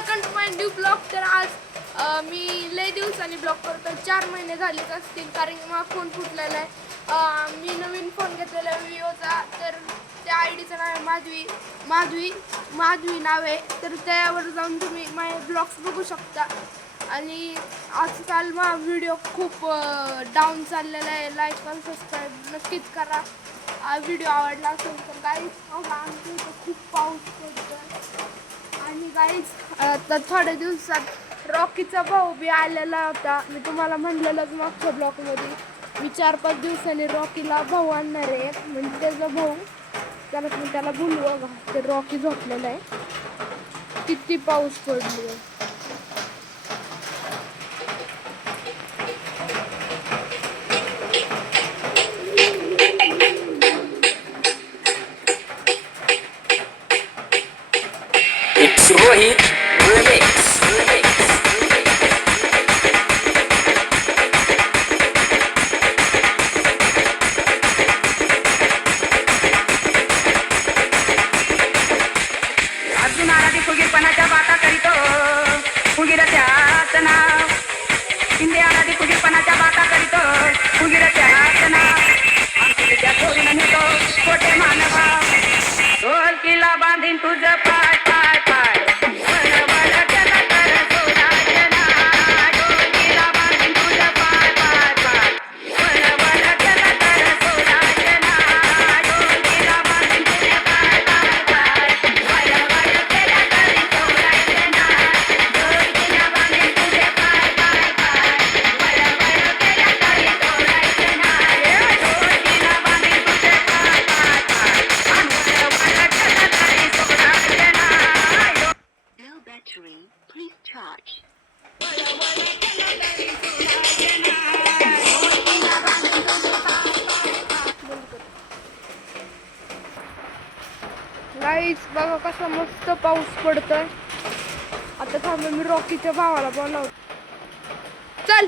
Welcome to my new blog. तर आज मी लय दिवसांनी ब्लॉग करतो. 4 महिने झालेच असतील, कारण माझा फोन फुटलेला आहे. मी नवीन फोन घेतलेला आहे विवोचा. तर त्या आय डीचं नाव आहे माधवी नाव आहे. तर त्यावर जाऊन तुम्ही माझे ब्लॉग्स बघू शकता. आणि आजकाल माझा व्हिडिओ खूप डाऊन चाललेला आहे. लाईक आणि सबस्क्राईब नक्कीच करा. व्हिडिओ आवडला असेल तर गाईज. आमच्या इथं खूप पाऊस पडतो. आणि गाईज तर थोड्या दिवसात रॉकीचा भाऊ बी आलेला होता. मी तुम्हाला म्हणलेलंच मागच्या ब्लॉकमध्ये, मी 4-5 दिवसांनी रॉकीला भाऊ आणणार आहे. म्हणजे त्याचा भाऊ, त्याला बोलू बघा. ते रॉकी झोपलेला आहे. किती पाऊस पडलो. रोहित रिमिक्स. अर्जुन आराधी फुगीरपणाच्या बाता करीतो, फुगीरच्याच नाव. शिंदे आराधी फुगीरपणाच्या बाता करीतो, फुगीरच्याच नाव. आमच्या सोडून नेतो खोटे मानवा, ढोलकीला बांधीन तुझं पाय पाय पाय. Please charge. गाईज बघा कसा मस्त पाऊस पडतोय. आता थांबा, मी रॉकीच्या भावाला बोलावतो. चल.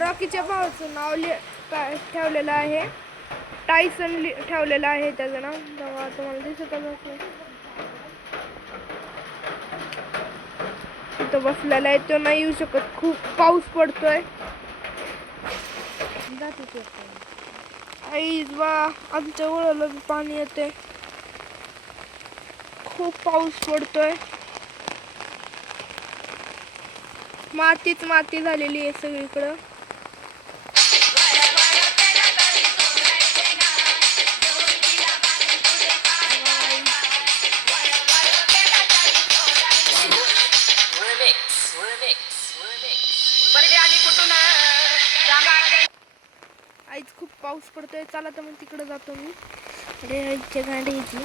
रॉकीच्या भावाचं नाव ठेवलेलं आहे टायसन. ठेवलेलं आहे त्याचं नाव. तेव्हा तुम्हाला दिसत असेल तिथं बसलेला आहे. तो नाही येऊ शकत, खूप पाऊस पडतोय. आईज बा, आमच्या ओळला पाणी येते. खूप पाऊस पडतोय. मातीच माती झालेली आहे सगळीकडं. आईच खूप पाऊस पडतोय. चला तर मग तिकडे जातो मी. आईच्या गाडीची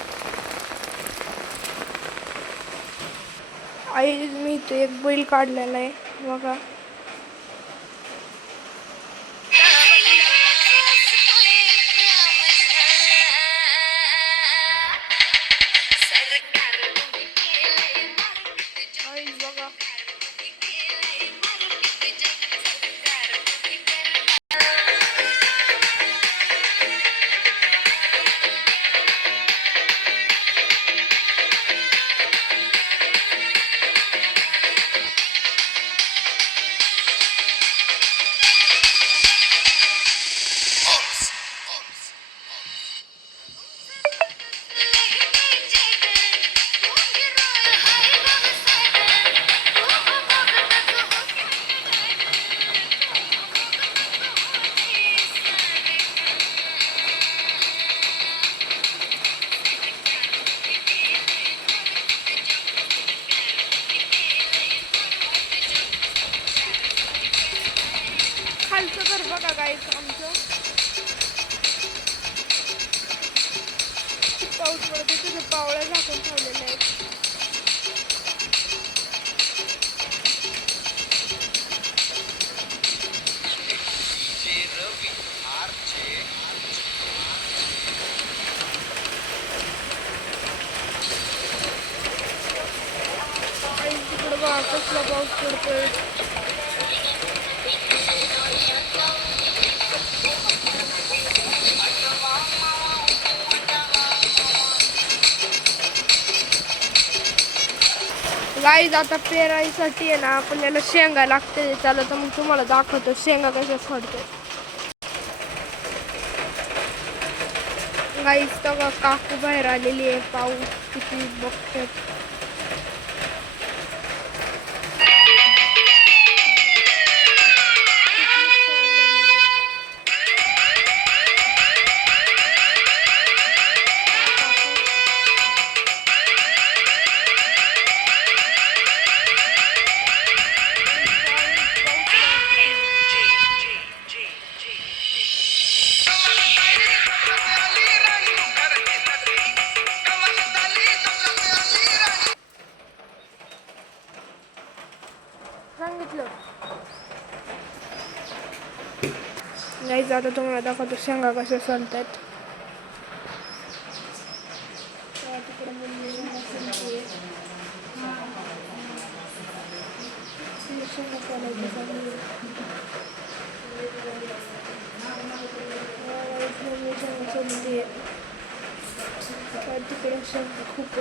आई, मी इथे एक बैल काढलेला आहे बघा. बघा खालचं घर बघा गाईस आमचं. खूप पाऊस पडतो. तिथे पावळ्या झाकून ठेवलेल्या आहेत. तिकडे बघा कसला पाऊस पडतोय. गाईज आता पेरायसाठी आहे ना आपल्याला शेंगा लागते. चला तर मग तुम्हाला दाखवतो शेंगा कशा सोडते. गाईज तर काकू बाहेर आलेली आहे. पाऊस किती बघतात. सांगितलं गाईज आता तुम्हाला दाखवतो शेंगा कशा चालतात. तिकडे शेंगा खूप